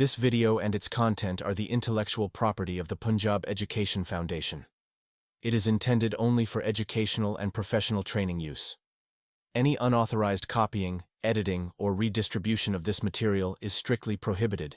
This video and its content are the intellectual property of the Punjab Education Foundation. It is intended only for educational and professional training use. Any unauthorized copying, editing, or redistribution of this material is strictly prohibited.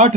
8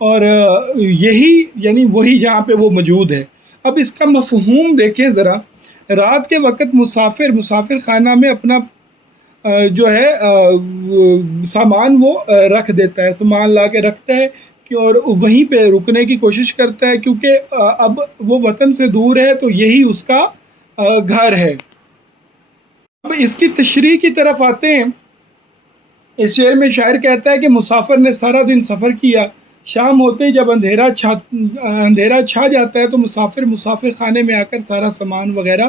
اور یہی یعنی وہی جہاں پہ وہ موجود ہے۔ اب اس کا مفہوم دیکھیں ذرا، رات کے وقت مسافر خانہ میں اپنا جو ہے سامان وہ رکھ دیتا ہے، سامان لا کے رکھتا ہے کہ اور وہیں پہ رکنے کی کوشش کرتا ہے، کیونکہ اب وہ وطن سے دور ہے تو یہی اس کا گھر ہے۔ اب اس کی تشریح کی طرف آتے ہیں۔ اس شعر میں شاعر کہتا ہے کہ مسافر نے سارا دن سفر کیا، شام ہوتے ہی جب اندھیرا چھا جاتا ہے تو مسافر خانے میں آ کر سارا سامان وغیرہ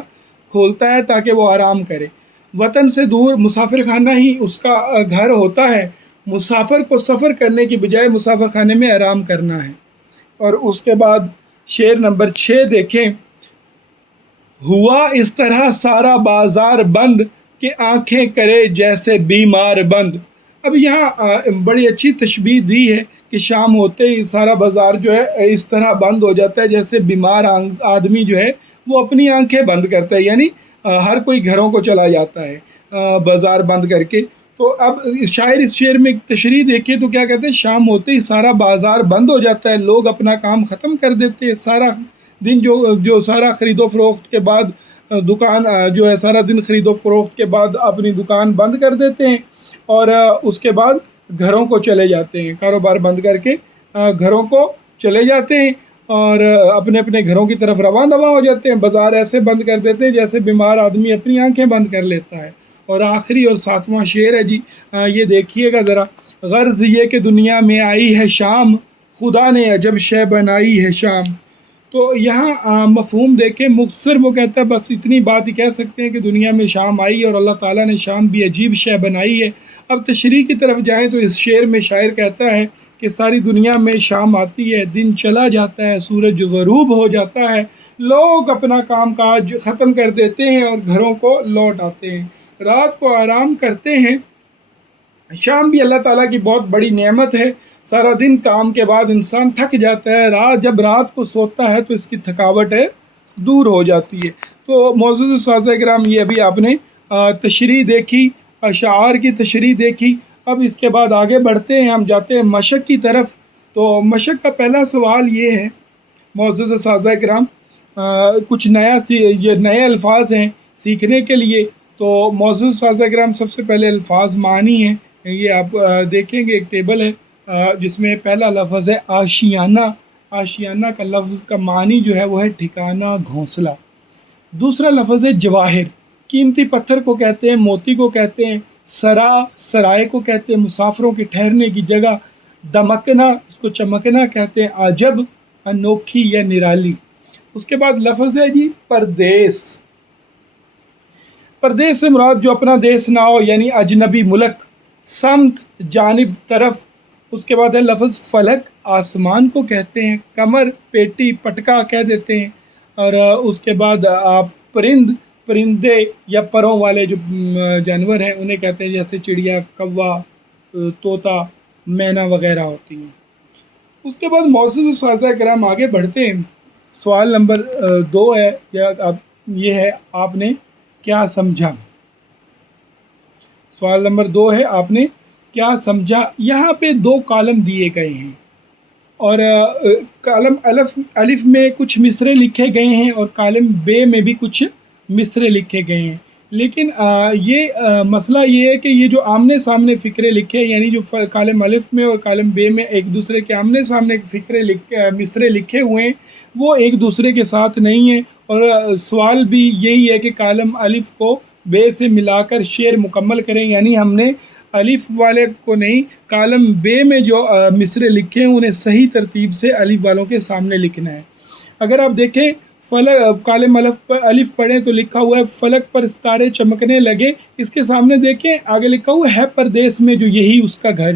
کھولتا ہے تاکہ وہ آرام کرے۔ وطن سے دور مسافر خانہ ہی اس کا گھر ہوتا ہے۔ مسافر کو سفر کرنے کی بجائے مسافر خانے میں آرام کرنا ہے۔ اور اس کے بعد شعر نمبر 6 دیکھیں۔ ہوا اس طرح سارا بازار بند کہ آنکھیں کرے جیسے بیمار بند۔ اب یہاں بڑی اچھی تشبیہ دی ہے کہ شام ہوتے ہی سارا بازار جو ہے اس طرح بند ہو جاتا ہے جیسے بیمار آدمی جو ہے وہ اپنی آنکھیں بند کرتا ہے، یعنی ہر کوئی گھروں کو چلا جاتا ہے بازار بند کر کے۔ تو اب شاعر اس شعر میں تشریح دیکھیے تو کیا کہتے ہیں، شام ہوتے ہی سارا بازار بند ہو جاتا ہے، لوگ اپنا کام ختم کر دیتے ہیں، سارا دن جو سارا خرید و فروخت کے بعد دکان جو ہے سارا دن خرید و فروخت کے بعد اپنی دکان بند کر دیتے ہیں اور اس کے بعد گھروں کو چلے جاتے ہیں، کاروبار بند کر کے گھروں کو چلے جاتے ہیں اور اپنے اپنے گھروں کی طرف رواں دواں ہو جاتے ہیں۔ بازار ایسے بند کر دیتے ہیں جیسے بیمار آدمی اپنی آنکھیں بند کر لیتا ہے۔ اور آخری اور 7واں شعر ہے جی، یہ دیکھیے گا ذرا۔ غرض یہ کہ دنیا میں آئی ہے شام، خدا نے عجب شے بنائی ہے شام۔ تو یہاں مفہوم دیکھیں، مختصر وہ کہتا ہے، بس اتنی بات ہی کہہ سکتے ہیں کہ دنیا میں شام آئی اور اللہ تعالیٰ نے شام بھی عجیب شے بنائی ہے۔ اب تشریح کی طرف جائیں تو اس شعر میں شاعر کہتا ہے کہ ساری دنیا میں شام آتی ہے، دن چلا جاتا ہے، سورج غروب ہو جاتا ہے، لوگ اپنا کام کاج ختم کر دیتے ہیں اور گھروں کو لوٹ آتے ہیں، رات کو آرام کرتے ہیں۔ شام بھی اللہ تعالیٰ کی بہت بڑی نعمت ہے۔ سارا دن کام کے بعد انسان تھک جاتا ہے، جب رات کو سوتا ہے تو اس کی تھکاوٹ دور ہو جاتی ہے۔ تو معزز سازہ کرام، یہ ابھی آپ نے تشریح دیکھی، اشعار کی تشریح دیکھی۔ اب اس کے بعد آگے بڑھتے ہیں، ہم جاتے ہیں مشق کی طرف۔ تو مشق کا پہلا سوال یہ ہے معزز سازہ کرام، کچھ یہ نئے الفاظ ہیں سیکھنے کے لیے۔ تو معزز سازہ کرام، سب سے پہلے الفاظ معنی ہیں، یہ آپ دیکھیں گے ایک ٹیبل ہے جس میں پہلا لفظ ہے آشیانہ۔ آشیانہ کا لفظ کا معنی جو ہے وہ ہے ٹھکانہ، گھونسلہ۔ دوسرا لفظ ہے جواہر، قیمتی پتھر کو کہتے ہیں، موتی کو کہتے ہیں، سرائے کو کہتے ہیں، مسافروں کے ٹھہرنے کی جگہ۔ دمکنا، اس کو چمکنا کہتے ہیں، عجب، انوکھی یا نرالی۔ اس کے بعد لفظ ہے جی پردیس۔ پردیس سے مراد جو اپنا دیس نہ ہو، یعنی اجنبی ملک، سمت، جانب، طرف۔ اس کے بعد ہے لفظ فلک، آسمان کو کہتے ہیں، کمر، پیٹی، پٹکا کہہ دیتے ہیں۔ اور اس کے بعد آپ پرندے یا پروں والے جو جانور ہیں انہیں کہتے ہیں، جیسے چڑیا، کوا، طوطا، مینا وغیرہ ہوتی ہیں۔ اس کے بعد معزز سازہ کرام آگے بڑھتے ہیں۔ سوال نمبر 2 ہے، یہ ہے آپ نے کیا سمجھا؟ سوال نمبر 2 ہے، آپ نے کیا سمجھا؟ یہاں پہ 2 کالم دیے گئے ہیں اور کالم الف میں کچھ مصرے لکھے گئے ہیں اور کالم بے میں بھی کچھ مصرے لکھے گئے ہیں، لیکن یہ مسئلہ یہ ہے کہ یہ جو آمنے سامنے فقرے لکھے، یعنی جو کالم الف میں اور کالم بے میں ایک دوسرے کے آمنے سامنے مصرے لکھے ہوئے ہیں، وہ ایک دوسرے کے ساتھ نہیں ہیں۔ اور سوال بھی یہی ہے کہ کالم الف کو بے سے ملا کر شعر مکمل کریں، یعنی ہم نے الف والے کو نہیں، کالم بے میں جو مصرے لکھے ہیں انہیں صحیح ترتیب سے الف والوں کے سامنے لکھنا ہے۔ اگر آپ دیکھیں کالم الف پڑھیں تو لکھا ہوا ہے فلک پر ستارے چمکنے لگے، اس کے سامنے دیکھیں آگے لکھا ہوا ہے پردیس میں جو یہی اس کا گھر،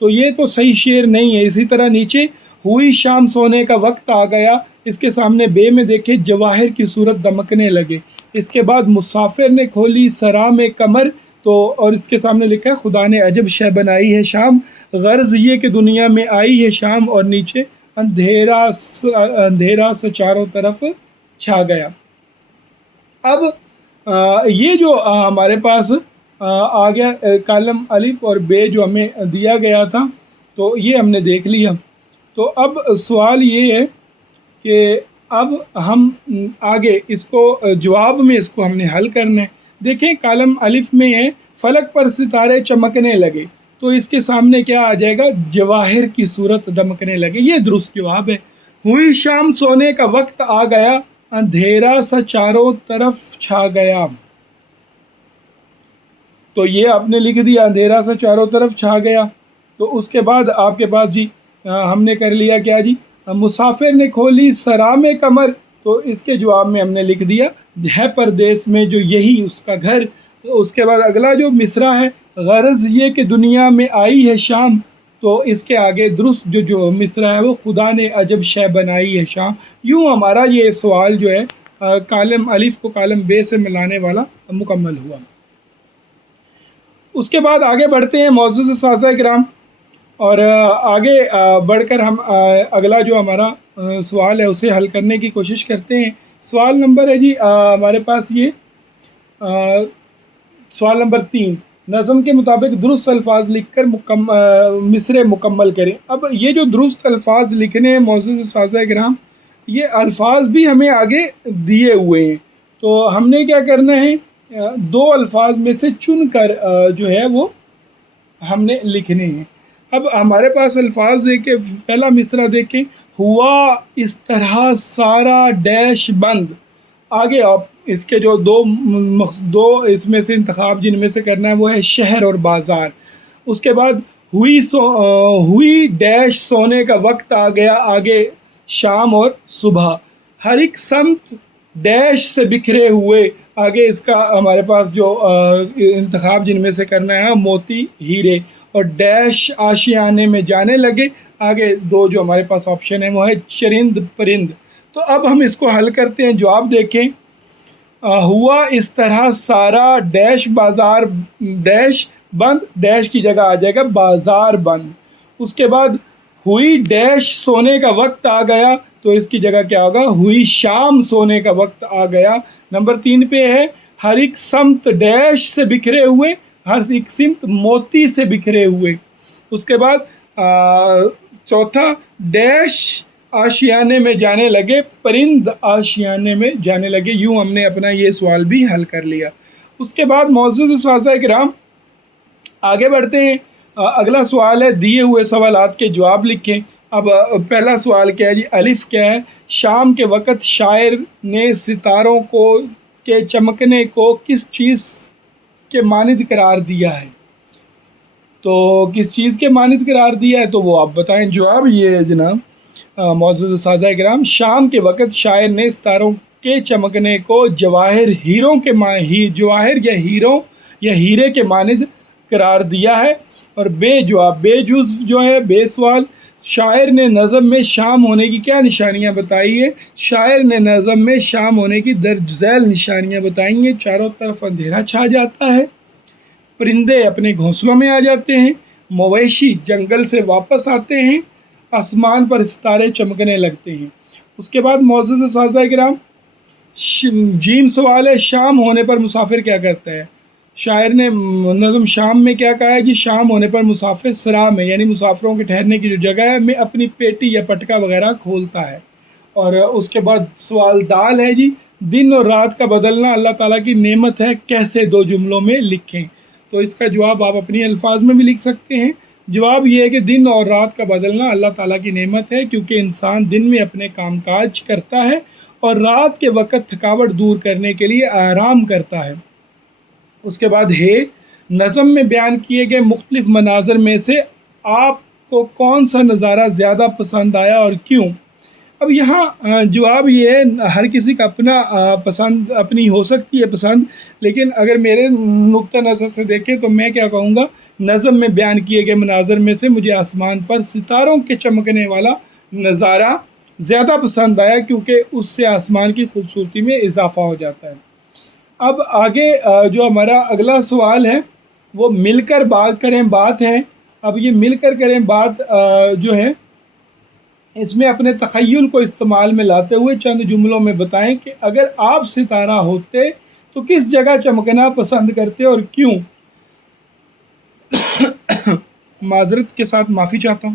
تو یہ تو صحیح شعر نہیں ہے۔ اسی طرح نیچے ہوئی شام سونے کا وقت آ گیا، اس کے سامنے بے میں دیکھیں جواہر کی صورت دمکنے لگے۔ اس کے بعد مسافر نے کھولی سرا میں کمر، تو اور اس کے سامنے لکھا ہے خدا نے عجب شے بنائی ہے شام۔ غرض یہ کہ دنیا میں آئی ہے شام، اور نیچے اندھیرا سے چاروں طرف چھا گیا۔ اب یہ جو ہمارے پاس آ گیا کالم الف اور بے جو ہمیں دیا گیا تھا، تو یہ ہم نے دیکھ لیا۔ تو اب سوال یہ ہے کہ اب ہم آگے اس کو جواب میں اس کو ہم نے حل کرنا ہے. دیکھیں کالم الف میں ہے فلک پر ستارے چمکنے لگے، تو اس کے سامنے کیا آ جائے گا؟ جواہر کی صورت دمکنے لگے. یہ درست جواب ہے. ہوئی شام سونے کا وقت آ گیا، اندھیرا سا چاروں طرف چھا گیا. تو یہ آپ نے لکھ دیا اندھیرا سا چاروں طرف چھا گیا. تو اس کے بعد آپ کے پاس جی ہم نے کر لیا کیا جی؟ مسافر نے کھولی سرام کمر، تو اس کے جواب میں ہم نے لکھ دیا ہے پردیس میں جو یہی اس کا گھر. اس کے بعد اگلا جو مصرع ہے غرض یہ کہ دنیا میں آئی ہے شام، تو اس کے آگے درست جو مصرع ہے وہ خدا نے عجب شے بنائی ہے شام. یوں ہمارا یہ سوال جو ہے کالم الف کو کالم بے سے ملانے والا مکمل ہوا. اس کے بعد آگے بڑھتے ہیں معزز اساتذہ کرام، اور آگے بڑھ کر ہم اگلا جو ہمارا سوال ہے اسے حل کرنے کی کوشش کرتے ہیں. سوال نمبر ہے جی ہمارے پاس یہ سوال نمبر 3، نظم کے مطابق درست الفاظ لکھ کر مصرع مکمل کریں. اب یہ جو درست الفاظ لکھنے ہیں معزز اساتذہ کرام، یہ الفاظ بھی ہمیں آگے دیے ہوئے ہیں، تو ہم نے کیا کرنا ہے؟ دو الفاظ میں سے چن کر جو ہے وہ ہم نے لکھنے ہیں. اب ہمارے پاس الفاظ دیکھیں، پہلا مصرع دیکھیں، ہوا اس طرح سارا ڈیش بند. آگے آپ اس کے جو دو اس میں سے انتخاب جن میں سے کرنا ہے وہ ہے شہر اور بازار. اس کے بعد ہوئی ڈیش سونے کا وقت آ گیا، آگے شام اور صبح. ہر ایک سمت ڈیش سے بکھرے ہوئے، آگے اس کا ہمارے پاس جو انتخاب جن میں سے کرنا ہے موتی ہیرے. اور ڈیش آشیانے میں جانے لگے، آگے دو جو ہمارے پاس آپشن ہے وہ ہے چرند پرند. تو اب ہم اس کو حل کرتے ہیں. جواب دیکھیں، ہوا اس طرح سارا ڈیش بازار ڈیش بند، ڈیش کی جگہ آ جائے گا بازار بند. اس کے بعد ہوئی ڈیش سونے کا وقت آ گیا، تو اس کی جگہ کیا ہوگا؟ ہوئی شام سونے کا وقت آ گیا. نمبر 3 پہ ہے ہر ایک سمت ڈیش سے بکھرے ہوئے، ہر ایک سمت موتی سے بکھرے ہوئے. اس کے بعد چوتھا ڈیش آشیانے میں جانے لگے، پرند آشیانے میں جانے لگے. یوں ہم نے اپنا یہ سوال بھی حل کر لیا. اس کے بعد معزز اساتذہ کرام آگے بڑھتے ہیں. اگلا سوال ہے دیے ہوئے سوالات کے جواب لکھیں. اب پہلا سوال کیا ہے جی؟ الف کیا ہے؟ شام کے وقت شاعر نے ستاروں کے چمکنے کو کس چیز کے مانند قرار دیا ہے؟ تو کس چیز کے مانند قرار دیا ہے تو وہ آپ بتائیں. جواب یہ ہے جناب معزز اساتذہ کرام، شام کے وقت شاعر نے ستاروں کے چمکنے کو جواہر جواہر یا ہیروں یا ہیرے کے مانند قرار دیا ہے. اور بے جواب بے جز جو ہے بے سوال، شاعر نے نظم میں شام ہونے کی کیا نشانیاں بتائی ہیں؟ شاعر نے نظم میں شام ہونے کی درج ذیل نشانیاں بتائیں گے. چاروں طرف اندھیرا چھا جاتا ہے، پرندے اپنے گھونسلوں میں آ جاتے ہیں، مویشی جنگل سے واپس آتے ہیں، آسمان پر ستارے چمکنے لگتے ہیں. اس کے بعد معزز اساتذہ کرام جیم سوال ہے، شام ہونے پر مسافر کیا کرتا ہے؟ شاعر نے نظم شام میں کیا کہا ہے جی؟ شام ہونے پر مسافر سرا میں یعنی مسافروں کے ٹھہرنے کی جو جگہ ہے میں اپنی پیٹی یا پٹکا وغیرہ کھولتا ہے. اور اس کے بعد سوال دال ہے جی، دن اور رات کا بدلنا اللہ تعالیٰ کی نعمت ہے، کیسے 2 جملوں میں لکھیں؟ تو اس کا جواب آپ اپنی الفاظ میں بھی لکھ سکتے ہیں. جواب یہ ہے کہ دن اور رات کا بدلنا اللہ تعالیٰ کی نعمت ہے، کیونکہ انسان دن میں اپنے کام کاج کرتا ہے اور رات کے وقت تھکاوٹ دور کرنے کے لیے آرام کرتا ہے. اس کے بعد ہے نظم میں بیان کیے گئے مختلف مناظر میں سے آپ کو کون سا نظارہ زیادہ پسند آیا اور کیوں؟ اب یہاں جواب یہ ہے ہر کسی کا اپنا پسند اپنی ہو سکتی ہے پسند، لیکن اگر میرے نقطہ نظر سے دیکھیں تو میں کیا کہوں گا، نظم میں بیان کیے گئے مناظر میں سے مجھے آسمان پر ستاروں کے چمکنے والا نظارہ زیادہ پسند آیا، کیونکہ اس سے آسمان کی خوبصورتی میں اضافہ ہو جاتا ہے. اب آگے جو ہمارا اگلا سوال ہے وہ مل کر بات کریں بات ہے. اب یہ مل کر کریں بات جو ہے اس میں اپنے تخیل کو استعمال میں لاتے ہوئے چند جملوں میں بتائیں کہ اگر آپ ستارہ ہوتے تو کس جگہ چمکنا پسند کرتے اور کیوں؟ معذرت کے ساتھ معافی چاہتا ہوں.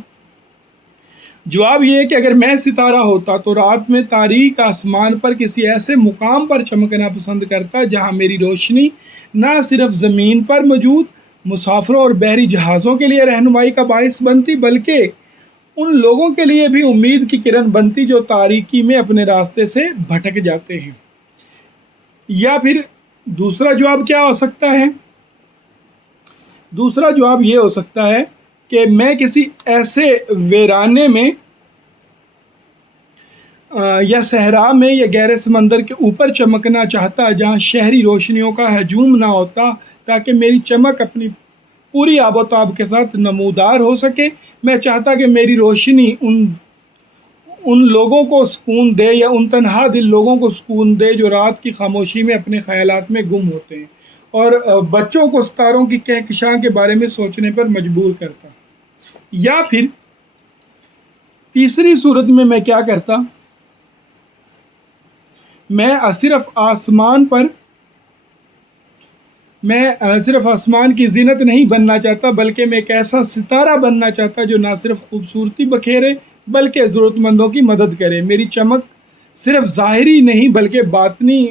جواب یہ ہے کہ اگر میں ستارہ ہوتا تو رات میں تاریک آسمان پر کسی ایسے مقام پر چمکنا پسند کرتا جہاں میری روشنی نہ صرف زمین پر موجود مسافروں اور بحری جہازوں کے لیے رہنمائی کا باعث بنتی بلکہ ان لوگوں کے لیے بھی امید کی کرن بنتی جو تاریکی میں اپنے راستے سے بھٹک جاتے ہیں۔ یا پھر دوسرا جواب کیا ہو سکتا ہے؟ دوسرا جواب یہ ہو سکتا ہے کہ میں کسی ایسے ویرانے میں یا صحرا میں یا گہرے سمندر کے اوپر چمکنا چاہتا جہاں شہری روشنیوں کا ہجوم نہ ہوتا تاکہ میری چمک اپنی پوری آب و تاب کے ساتھ نمودار ہو سکے۔ میں چاہتا کہ میری روشنی ان لوگوں کو سکون دے یا ان تنہا دل لوگوں کو سکون دے جو رات کی خاموشی میں اپنے خیالات میں گم ہوتے ہیں، اور بچوں کو ستاروں کی کہکشاں کے بارے میں سوچنے پر مجبور کرتا۔ یا پھر تیسری صورت میں کیا کرتا؟ میں صرف آسمان کی زینت نہیں بننا چاہتا بلکہ میں ایک ایسا ستارہ بننا چاہتا جو نہ صرف خوبصورتی بکھیرے بلکہ ضرورت مندوں کی مدد کرے۔ میری چمک صرف ظاہری نہیں بلکہ باطنی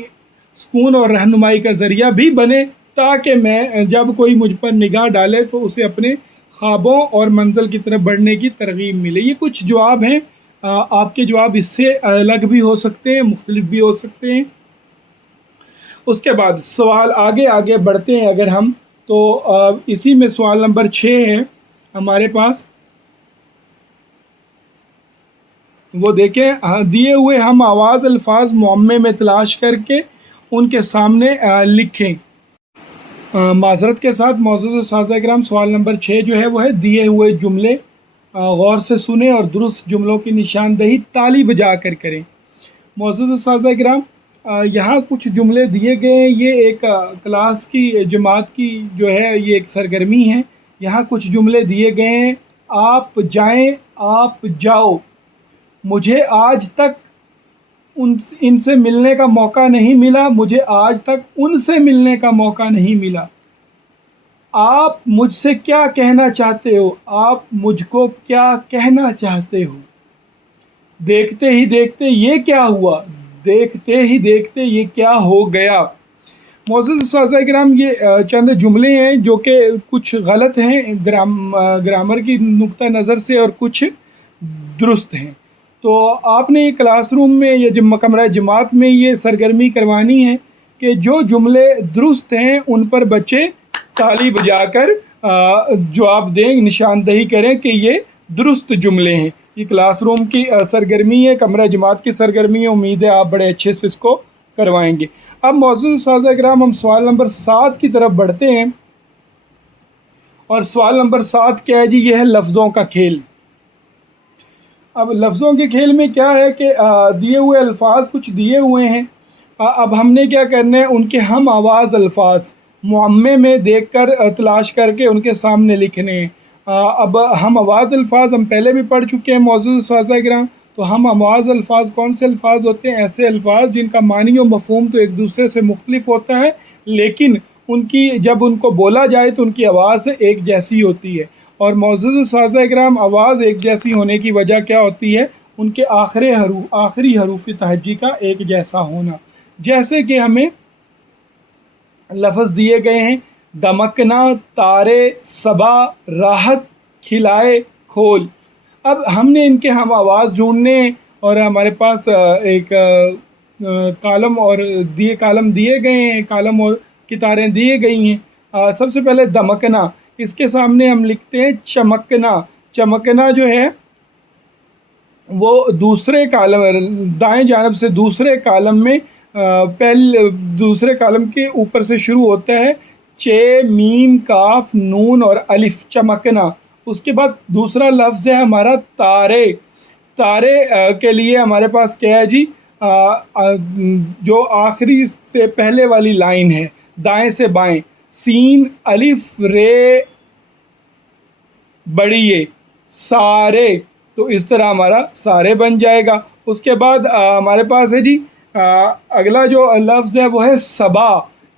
سکون اور رہنمائی کا ذریعہ بھی بنے تاکہ میں جب کوئی مجھ پر نگاہ ڈالے تو اسے اپنے خوابوں اور منزل کی طرف بڑھنے کی ترغیب ملے۔ یہ کچھ جواب ہیں، آپ کے جواب اس سے الگ بھی ہو سکتے ہیں، مختلف بھی ہو سکتے ہیں۔ اس کے بعد سوال آگے بڑھتے ہیں اگر ہم تو اسی میں سوال نمبر 6 ہے ہمارے پاس، وہ دیکھیں، دیے ہوئے ہم آواز الفاظ معمے میں تلاش کر کے ان کے سامنے لکھیں۔ معذرت کے ساتھ معزز اساتذہ کرام، سوال نمبر 6 جو ہے وہ ہے دیے ہوئے جملے غور سے سنیں اور درست جملوں کی نشاندہی تالی بجا کر کریں۔ معزز اساتذہ کرام، یہاں کچھ جملے دیے گئے ہیں، یہ ایک کلاس کی جماعت کی جو ہے یہ ایک سرگرمی ہے۔ یہاں کچھ جملے دیے گئے ہیں، آپ جائیں، آپ جاؤ، مجھے آج تک ان سے ملنے کا موقع نہیں ملا، مجھے آج تک ان سے ملنے کا موقع نہیں ملا۔ آپ مجھ سے کیا کہنا چاہتے ہو؟ آپ مجھ کو کیا کہنا چاہتے ہو؟ دیکھتے ہی دیکھتے یہ کیا ہوا؟ دیکھتے ہی دیکھتے یہ کیا ہو گیا؟ معزز اساتذہ کرام، یہ چند جملے ہیں جو کہ کچھ غلط ہیں گرامر کی نقطہ نظر سے اور کچھ درست ہیں۔ تو آپ نے کلاس روم میں یا کمرہ جماعت میں یہ سرگرمی کروانی ہے کہ جو جملے درست ہیں ان پر بچے تالی بجا کر جواب دیں، نشاندہی کریں کہ یہ درست جملے ہیں۔ یہ کلاس روم کی سرگرمی ہے، کمرہ جماعت کی سرگرمی ہے، امید ہے آپ بڑے اچھے سے اس کو کروائیں گے۔ اب معزز اساتذہ کرام، ہم سوال نمبر 7 کی طرف بڑھتے ہیں، اور سوال نمبر 7 کیا ہے جی؟ یہ ہے لفظوں کا کھیل۔ اب لفظوں کے کھیل میں کیا ہے کہ دیے ہوئے الفاظ کچھ دیے ہوئے ہیں، اب ہم نے کیا کرنا ہے، ان کے ہم آواز الفاظ معمے میں دیکھ کر تلاش کر کے ان کے سامنے لکھنے ہیں۔ اب ہم آواز الفاظ ہم پہلے بھی پڑھ چکے ہیں معزز اساتذہ کرام، تو ہم آواز الفاظ کون سے الفاظ ہوتے ہیں؟ ایسے الفاظ جن کا معنی و مفہوم تو ایک دوسرے سے مختلف ہوتا ہے لیکن جب ان کو بولا جائے تو ان کی آواز ایک جیسی ہوتی ہے۔ اور معزز اساتذہ کرام، آواز ایک جیسی ہونے کی وجہ کیا ہوتی ہے؟ ان کے آخری حروف تہجی کا ایک جیسا ہونا۔ جیسے کہ ہمیں لفظ دیے گئے ہیں، دمکنا، تارے، صبا، راحت، کھلائے، کھول۔ اب ہم نے ان کے ہم آواز ڈھونڈنے، اور ہمارے پاس ایک کالم اور کالم دیے گئے ہیں، کالم اور کتاریں دیے گئی ہیں۔ سب سے پہلے دمکنا، اس کے سامنے ہم لکھتے ہیں چمکنا۔ چمکنا جو ہے وہ دوسرے کالم، دائیں جانب سے دوسرے کالم میں دوسرے کالم کے اوپر سے شروع ہوتا ہے، چ، میم، کاف، نون اور الف، چمکنا۔ اس کے بعد دوسرا لفظ ہے ہمارا تارے۔ تارے کے لیے ہمارے پاس کیا ہے جی؟ جو آخری سے پہلے والی لائن ہے، دائیں سے بائیں، سین، الف، رے، بڑی اے، سارے۔ تو اس طرح ہمارا سارے بن جائے گا۔ اس کے بعد ہمارے پاس ہے جی اگلا جو لفظ ہے وہ ہے صبا۔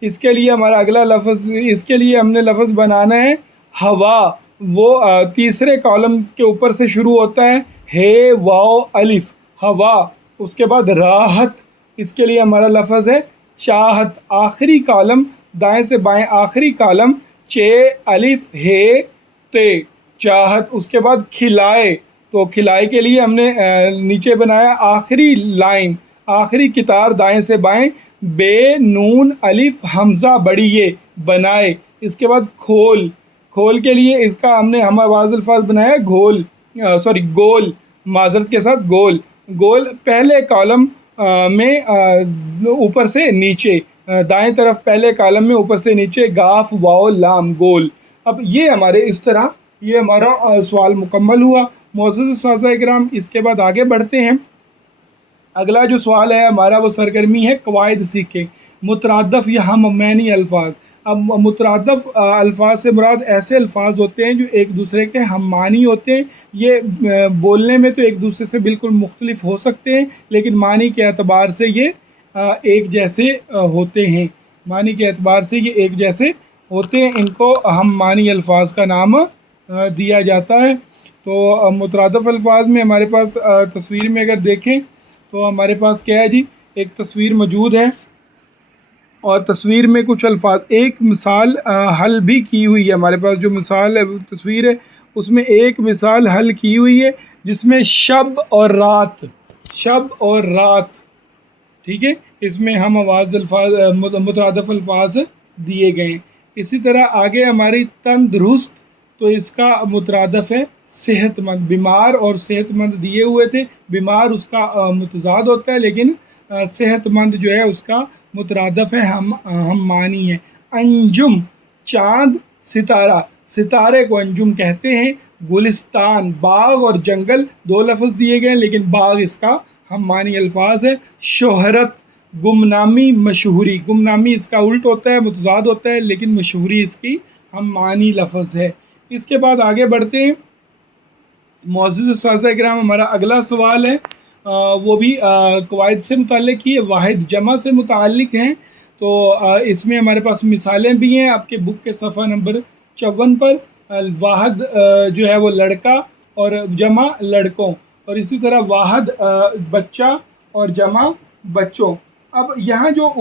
اس کے لیے ہمارا اگلا لفظ، اس کے لیے ہم نے لفظ بنانا ہے ہوا۔ وہ تیسرے کالم کے اوپر سے شروع ہوتا ہے، ہے واو الف ہوا، اس کے بعد راحت، اس کے لیے ہمارا لفظ ہے چاہت، آخری کالم دائیں سے بائیں آخری کالم چے الف ہے تے چاہت، اس کے بعد کھلائے، تو کھلائے کے لیے ہم نے نیچے بنایا آخری لائن آخری کتار دائیں سے بائیں بے نون الف حمزہ بڑی یہ بنائے، اس کے بعد کھول، کھول کے لیے اس کا ہم نے ہم آواز الفاظ بنایا گول گول، معذرت کے ساتھ گول، گول پہلے کالم میں اوپر سے نیچے، دائیں طرف پہلے کالم میں اوپر سے نیچے گاف واو لام گول۔ اب یہ ہمارے اس طرح یہ ہمارا سوال مکمل ہوا معزز اساتذہ اکرام۔ اس کے بعد آگے بڑھتے ہیں، اگلا جو سوال ہے ہمارا وہ سرگرمی ہے قواعد سیکھیں، مترادف یا ہم معنی الفاظ۔ اب مترادف الفاظ سے مراد ایسے الفاظ ہوتے ہیں جو ایک دوسرے کے ہم معنی ہوتے ہیں، یہ بولنے میں تو ایک دوسرے سے بالکل مختلف ہو سکتے ہیں لیکن معنی کے اعتبار سے یہ ایک جیسے ہوتے ہیں، معنی کے اعتبار سے یہ ایک جیسے ہوتے ہیں، ان کو ہم معنی الفاظ کا نام دیا جاتا ہے۔ تو مترادف الفاظ میں ہمارے پاس تصویر میں اگر دیکھیں تو ہمارے پاس کیا ہے جی، ایک تصویر موجود ہے اور تصویر میں کچھ الفاظ، ایک مثال حل بھی کی ہوئی ہے، ہمارے پاس جو مثال ہے تصویر ہے اس میں ایک مثال حل کی ہوئی ہے جس میں شب اور رات، شب اور رات، ٹھیک ہے، اس میں ہم آواز الفاظ مترادف الفاظ دیے گئے ہیں۔ اسی طرح آگے ہماری تندرست، تو اس کا مترادف ہے صحت مند، بیمار اور صحت مند دیے ہوئے تھے، بیمار اس کا متضاد ہوتا ہے لیکن صحت مند جو ہے اس کا مترادف ہے ہم معنی ہے۔ انجم چاند، ستارہ، ستارے کو انجم کہتے ہیں۔ گلستان باغ اور جنگل، دو لفظ دیے گئے ہیں لیکن باغ اس کا ہم معنی الفاظ ہے۔ شہرت گمنامی، مشہوری، گمنامی اس کا الٹ ہوتا ہے متضاد ہوتا ہے لیکن مشہوری اس کی ہم معنی لفظ ہے۔ اس کے بعد آگے بڑھتے ہیں معزز اساتذہ اکرام، ہمارا اگلا سوال ہے وہ بھی قواعد سے متعلق ہی ہے، واحد جمع سے متعلق ہیں، تو اس میں ہمارے پاس مثالیں بھی ہیں آپ کے بک کے صفحہ نمبر 54 پر۔ واحد جو ہے وہ لڑکا اور جمع لڑکوں، اور اسی طرح واحد بچہ اور جمع بچوں۔ اب یہاں جو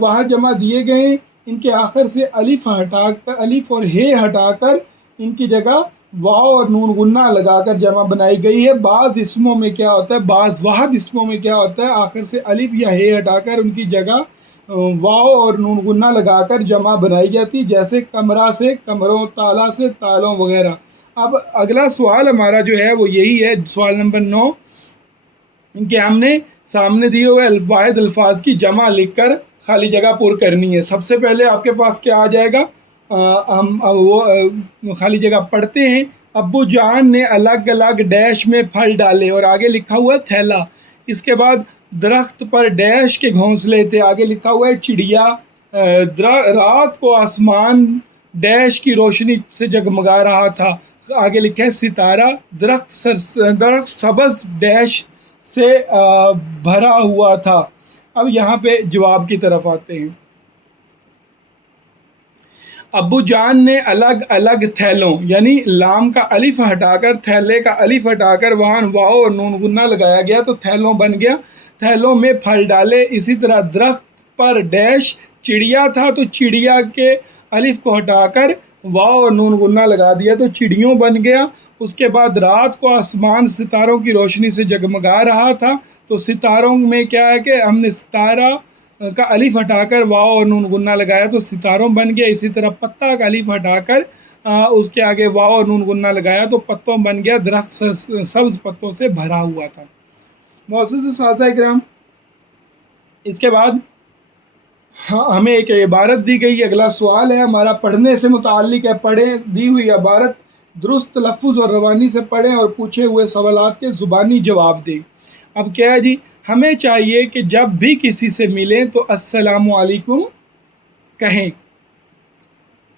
واحد جمع دیے گئے ہیں ان کے آخر سے الف ہٹا کر، الف اور ہے ہٹا کر ان کی جگہ واو اور نون غنہ لگا کر جمع بنائی گئی ہے۔ بعض اسموں میں کیا ہوتا ہے، بعض واحد اسموں میں کیا ہوتا ہے، آخر سے الف یا ہے ہٹا کر ان کی جگہ واو اور نون غنہ لگا کر جمع بنائی جاتی، جیسے کمرہ سے کمروں، تالا سے تالوں وغیرہ۔ اب اگلا سوال ہمارا جو ہے وہ یہی ہے، سوال نمبر 9، کہ ہم نے سامنے دیے ہوئے واحد الفاظ کی جمع لکھ کر خالی جگہ پر کرنی ہے۔ سب سے پہلے آپ کے پاس کیا آ جائے گا، ہم وہ خالی جگہ پڑھتے ہیں۔ ابو جان نے الگ الگ ڈیش میں پھل ڈالے، اور آگے لکھا ہوا ہے تھیلا، اس کے بعد درخت پر ڈیش کے گھونسلے تھے، آگے لکھا ہوا ہے چڑیا، رات کو آسمان ڈیش کی روشنی سے جگمگا رہا تھا، آگے لکھا ہے ستارہ، درخت سبز ڈیش سے بھرا ہوا تھا۔ اب یہاں پہ جواب کی طرف آتے ہیں۔ ابو جان نے الگ الگ تھیلوں، یعنی لام کا الف ہٹا کر تھیلے کا الف ہٹا کر وہاں واو اور نون غنہ لگایا گیا تو تھیلوں بن گیا، تھیلوں میں پھل ڈالے۔ اسی طرح درخت پر ڈیش چڑیا تھا تو چڑیا کے الف کو ہٹا کر واو اور نون غنہ لگا دیا تو چڑیوں بن گیا۔ اس کے بعد رات کو آسمان ستاروں کی روشنی سے جگمگا رہا تھا تو ستاروں میں کیا ہے کہ ہم نے ستارہ کا الف ہٹا کر واو اور نون غنہ لگایا تو ستاروں بن گیا۔ اسی طرح پتا کا الف ہٹا کر اس کے آگے واو اور نون غنہ لگایا تو پتوں بن گیا، درخت سبز پتوں سے بھرا ہوا تھا۔ معزز اساتذہ اکرام، اس کے بعد ہمیں ایک عبارت دی گئی، اگلا سوال ہے ہمارا پڑھنے سے متعلق ہے، پڑھیں دی ہوئی عبارت درست تلفظ اور روانی سے پڑھیں اور پوچھے ہوئے سوالات کے زبانی جواب دیں۔ اب کیا ہے جی، ہمیں چاہیے کہ جب بھی کسی سے ملیں تو السلام علیکم کہیں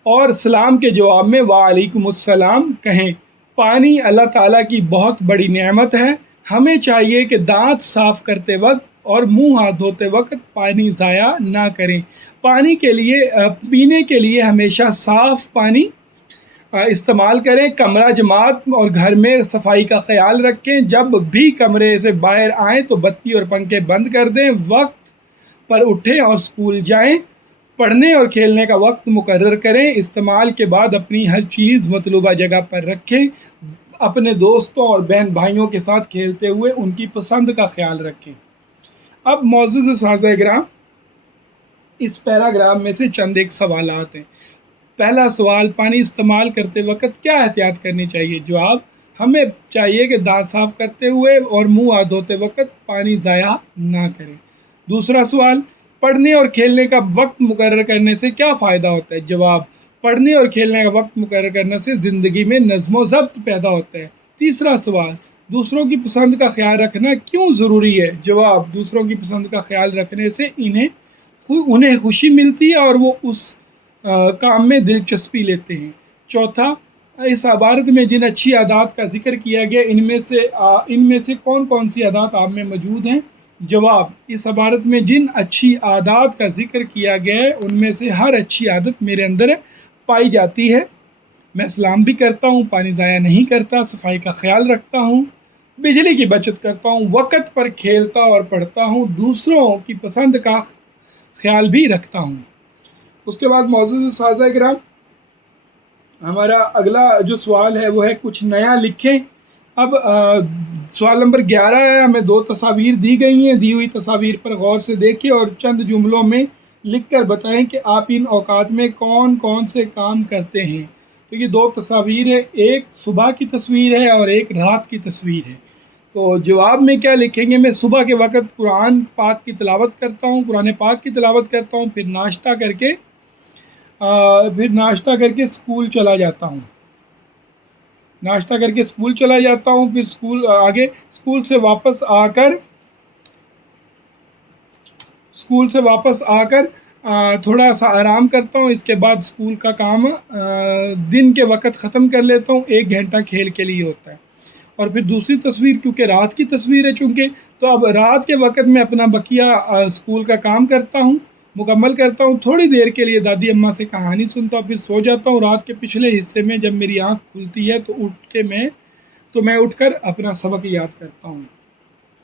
اور سلام کے جواب میں وعلیکم السلام کہیں۔ پانی اللہ تعالیٰ کی بہت بڑی نعمت ہے، ہمیں چاہیے کہ دانت صاف کرتے وقت اور منہ ہاتھ دھوتے وقت پانی ضائع نہ کریں۔ پانی کے لیے پینے کے لیے ہمیشہ صاف پانی استعمال کریں. کمرہ جماعت اور گھر میں صفائی کا خیال رکھیں. جب بھی کمرے سے باہر آئیں تو بتی اور پنکھے بند کر دیں. وقت پر اٹھیں اور اسکول جائیں. پڑھنے اور کھیلنے کا وقت مقرر کریں. استعمال کے بعد اپنی ہر چیز مطلوبہ جگہ پر رکھیں. اپنے دوستوں اور بہن بھائیوں کے ساتھ کھیلتے ہوئے ان کی پسند کا خیال رکھیں. اب معزز سامعین کرام، اس پیراگراف میں سے چند ایک سوالات ہیں. پہلا سوال، پانی استعمال کرتے وقت کیا احتیاط کرنی چاہیے؟ جواب، ہمیں چاہیے کہ دانت صاف کرتے ہوئے اور منہ ہاتھ دھوتے وقت پانی ضائع نہ کریں. دوسرا سوال، پڑھنے اور کھیلنے کا وقت مقرر کرنے سے کیا فائدہ ہوتا ہے؟ جواب، پڑھنے اور کھیلنے کا وقت مقرر کرنے سے زندگی میں نظم و ضبط پیدا ہوتا ہے. تیسرا سوال، دوسروں کی پسند کا خیال رکھنا کیوں ضروری ہے؟ جواب، دوسروں کی پسند کا خیال رکھنے سے انہیں خوشی ملتی ہے اور وہ اس کام میں دلچسپی لیتے ہیں. چوتھا، اس عبارت میں جن اچھی عادات کا ذکر کیا گیا ان میں سے کون کون سی عادات آپ میں موجود ہیں؟ جواب، اس عبارت میں جن اچھی عادات کا ذکر کیا گیا ہے ان میں سے ہر اچھی عادت میرے اندر پائی جاتی ہے. میں سلام بھی کرتا ہوں، پانی ضائع نہیں کرتا، صفائی کا خیال رکھتا ہوں، بجلی کی بچت کرتا ہوں، وقت پر کھیلتا اور پڑھتا ہوں، دوسروں کی پسند کا خیال بھی رکھتا ہوں. اس کے بعد معزز سامعین کرام، ہمارا اگلا جو سوال ہے وہ ہے کچھ نیا لکھیں. اب سوال نمبر 11 ہے. ہمیں 2 تصاویر دی گئی ہیں. دی ہوئی تصاویر پر غور سے دیکھیں اور چند جملوں میں لکھ کر بتائیں کہ آپ ان اوقات میں کون کون سے کام کرتے ہیں. تو یہ 2 تصاویر ہیں، ایک صبح کی تصویر ہے اور ایک رات کی تصویر ہے. تو جواب میں کیا لکھیں گے؟ میں صبح کے وقت قرآن پاک کی تلاوت کرتا ہوں، قرآن پاک کی تلاوت کرتا ہوں، پھر ناشتہ کر کے اسکول چلا جاتا ہوں. پھر اسکول سے واپس آ کر تھوڑا سا آرام کرتا ہوں. اس کے بعد اسکول کا کام دن کے وقت ختم کر لیتا ہوں. 1 گھنٹہ کھیل کے لیے ہوتا ہے. اور پھر دوسری تصویر، کیونکہ رات کی تصویر ہے چونکہ، تو اب رات کے وقت میں اپنا بقیہ اسکول کا کام مکمل کرتا ہوں. تھوڑی دیر کے لیے دادی اماں سے کہانی سنتا ہوں، پھر سو جاتا ہوں. رات کے پچھلے حصے میں جب میری آنکھ کھلتی ہے تو میں اٹھ کر اپنا سبق یاد کرتا ہوں.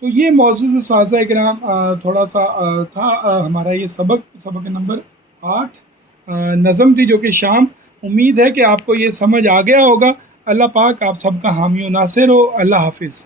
تو یہ معزز سامعین کرام تھوڑا سا تھا ہمارا یہ سبق نمبر 8 نظم تھی جو کہ شام. امید ہے کہ آپ کو یہ سمجھ آ گیا ہوگا. اللہ پاک آپ سب کا حامی و ناصر ہو. اللہ حافظ.